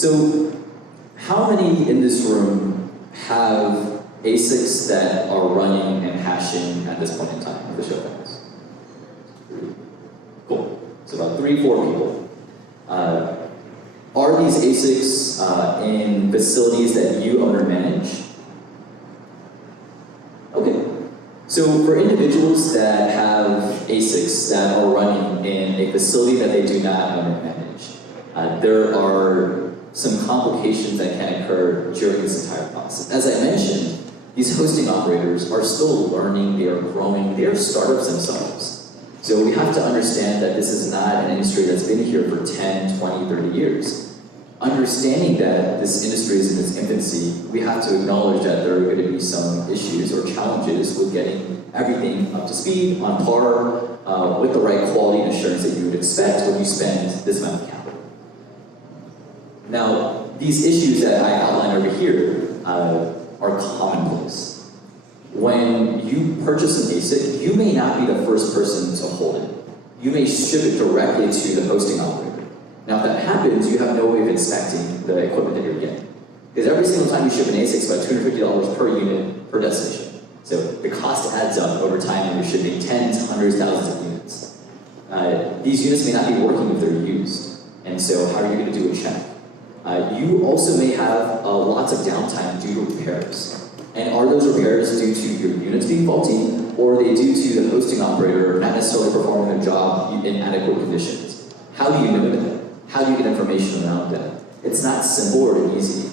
So how many in this room have ASICs that are running and hashing at this point in time of the show hands? Cool. So about 3-4 people. Are these ASICs in facilities that you own or manage? Okay. So for individuals that have ASICs that are running in a facility that they do not own or manage, there are some complications that can occur during this entire process. As I mentioned, these hosting operators are still learning, they are growing, they are startups themselves. So we have to understand that this is not an industry that's been here for 10, 20, 30 years. Understanding that this industry is in its infancy, we have to acknowledge that there are going to be some issues or challenges with getting everything up to speed, on par, with the right quality and assurance that you would expect when you spend this amount of capital. Now, these issues that I outlined over here are commonplace. When you purchase an ASIC, you may not be the first person to hold it. You may ship it directly to the hosting operator. Now, if that happens, you have no way of inspecting the equipment that you're getting. Because every single time you ship an ASIC, it's about $250 per unit per destination. So the cost adds up over time when you're shipping tens, hundreds, thousands of units. These units may not be working if they're used. And so how are you going to do a check? You also may have lots of downtime due to repairs. And are those repairs due to your units being faulty, or are they due to the hosting operator not necessarily performing their job in adequate conditions? How do you know that? How do you get information around that? It's not simple or easy.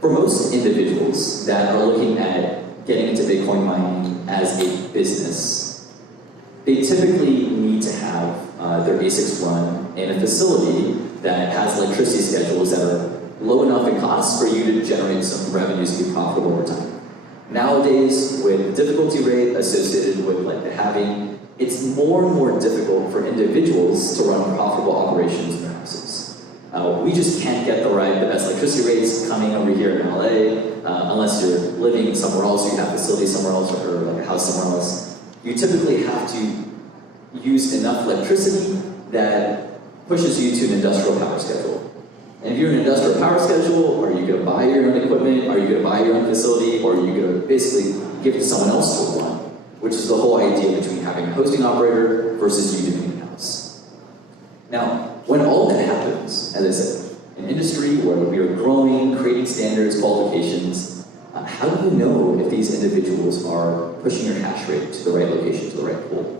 For most individuals that are looking at getting into Bitcoin mining as a business, they typically need to have their ASICs run in a facility that has electricity schedules that are low enough in costs for you to generate some revenues to be profitable over time. Nowadays, with the difficulty rate associated with the halving, it's more and more difficult for individuals to run profitable operations in their houses. We just can't get the best electricity rates coming over here in LA, unless you're living somewhere else, or you have facilities somewhere else, or a house somewhere else. You typically have to use enough electricity that pushes you to an industrial power schedule. And if you're in an industrial power schedule, are you going to buy your own equipment? Are you going to buy your own facility? Or are you going to basically give it to someone else to run? Which is the whole idea between having a hosting operator versus you doing it in-house. Now, when all that happens, as I said, an industry where we are growing, creating standards, qualifications, how do you know if these individuals are pushing your hash rate to the right location, to the right pool?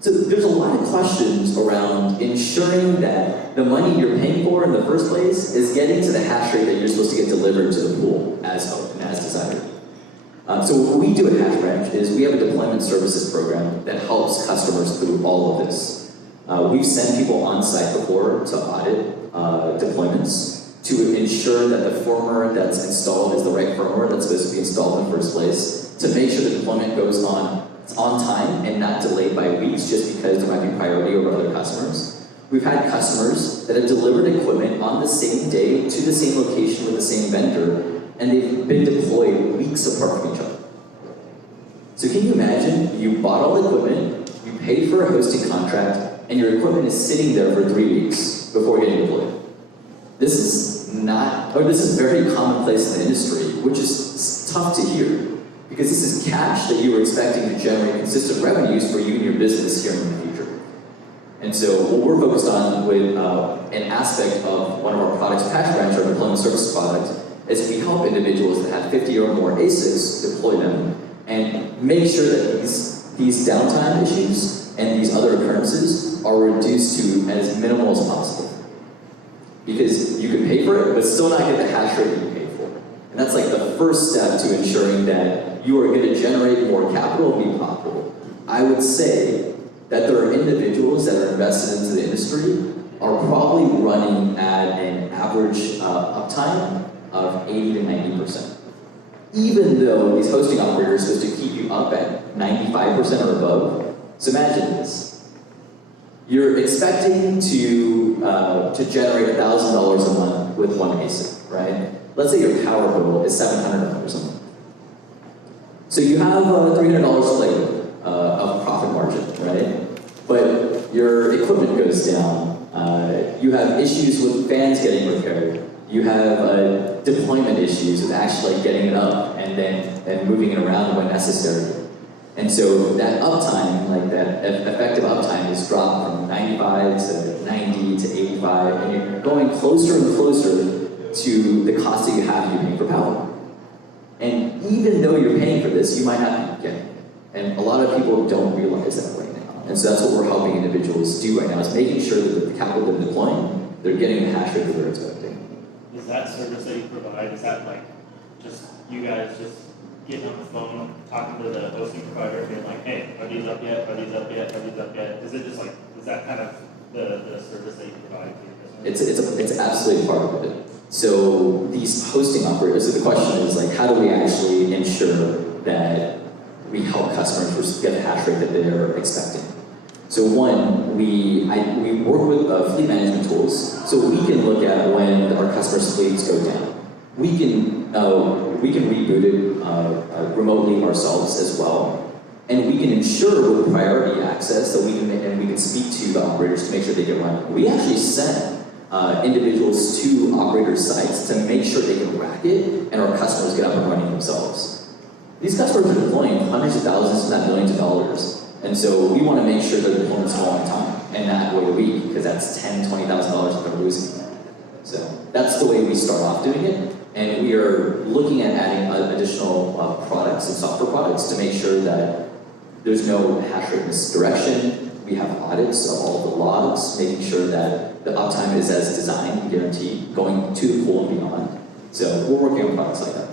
So there's a lot of questions around ensuring that the money you're paying for in the first place is getting to the hash rate that you're supposed to get delivered to the pool as hoped and as desired. So what we do at Hashbranch is we have a deployment services program that helps customers through all of this. We've sent people on site before to audit deployments to ensure that the firmware that's installed is the right firmware that's supposed to be installed in the first place, to make sure the deployment goes on time and not delayed by weeks just because there might be priority over other customers. We've had customers that have delivered equipment on the same day to the same location with the same vendor, and they've been deployed weeks apart from each other. So can you imagine, you bought all the equipment, you paid for a hosting contract, and your equipment is sitting there for 3 weeks before getting deployed. This is very commonplace in the industry, which is tough to hear. Because this is cash that you were expecting to generate consistent revenues for you and your business here in the future. And so what we're focused on with an aspect of one of our products, Hashbranch, our deployment services product, is we help individuals that have 50 or more ASICs deploy them and make sure that these downtime issues and these other occurrences are reduced to as minimal as possible. Because you can pay for it, but still not get the hash rate that you paid for. And that's like the first step to ensuring that you are going to generate more capital and be profitable. I would say that there are individuals that are invested into the industry are probably running at an average uptime of 80 to 90%. Even though these hosting operators are supposed to keep you up at 95% or above. So imagine this. You're expecting to generate $1,000 a month with one ASIC, right? Let's say your power bill is $700 a month. So you have $300 labor of profit margin, right? But your equipment goes down You have issues with fans getting repaired. You have deployment issues with actually getting it up and moving it around when necessary. And so that uptime, like that effective uptime, is dropped from 95 to 90 to 85, and you're going closer and closer to the cost that you have you're paying for power. And even though you're paying for this, you might not be getting it. And a lot of people don't realize that right now. And so that's what we're helping individuals do right now, is making sure that the capital they're deploying, they're getting the hash rate that they're expecting. Is that service that you provide, is that like just you guys just getting on the phone, talking to the hosting provider, being like, hey, are these up yet? Are these up yet? Are these up yet? Is it just like, is that kind of the service that you provide to your business? It's absolutely part of it. So these hosting operators, so the question is like, how do we actually ensure that we help customers get the hash rate that they're expecting? So one, we work with fleet management tools, so we can look at when our customers' fleets go down. We can reboot it remotely ourselves as well, and we can ensure with priority access that we can speak to the operators to make sure they get running. We actually send individuals to operator sites to make sure they can rack it and our customers get up and running themselves. These customers are deploying hundreds of thousands, if not millions of dollars. And so we want to make sure that the deployments go on time and not wait a week, because that's $10,000, $20,000 that they're losing. So that's the way we start off doing it. And we are looking at adding additional products and software products to make sure that there's no hash rate misdirection. We have audits of all the logs, making sure that the uptime is as designed, guaranteed, going to the pool and beyond. So we're working on products like that.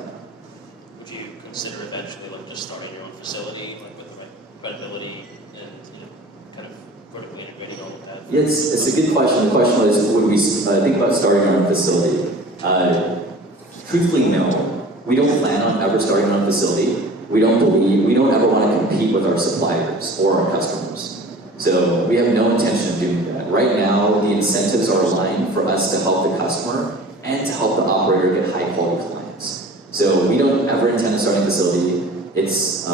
Would you consider eventually like just starting your own facility, like with the right credibility and kind of vertically integrating all of that? It's a good question. The question was, would we think about starting our own facility? Truthfully, no. We don't plan on ever starting our own facility. We don't ever want to compete with our suppliers or our customers. So we have no intention of doing that. Right now, the incentives are aligned for us to help the customer and to help the operator get high quality clients. So we don't ever intend to start a facility. It's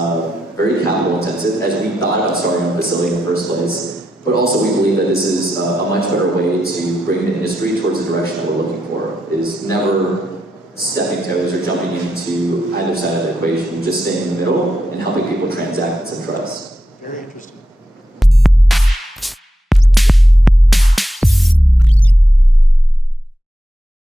very capital intensive, as we thought about starting a facility in the first place. But also we believe that this is a much better way to bring the industry towards the direction that we're looking for, is never stepping toes or jumping into either side of the equation, just staying in the middle and helping people transact with some trust. Very interesting.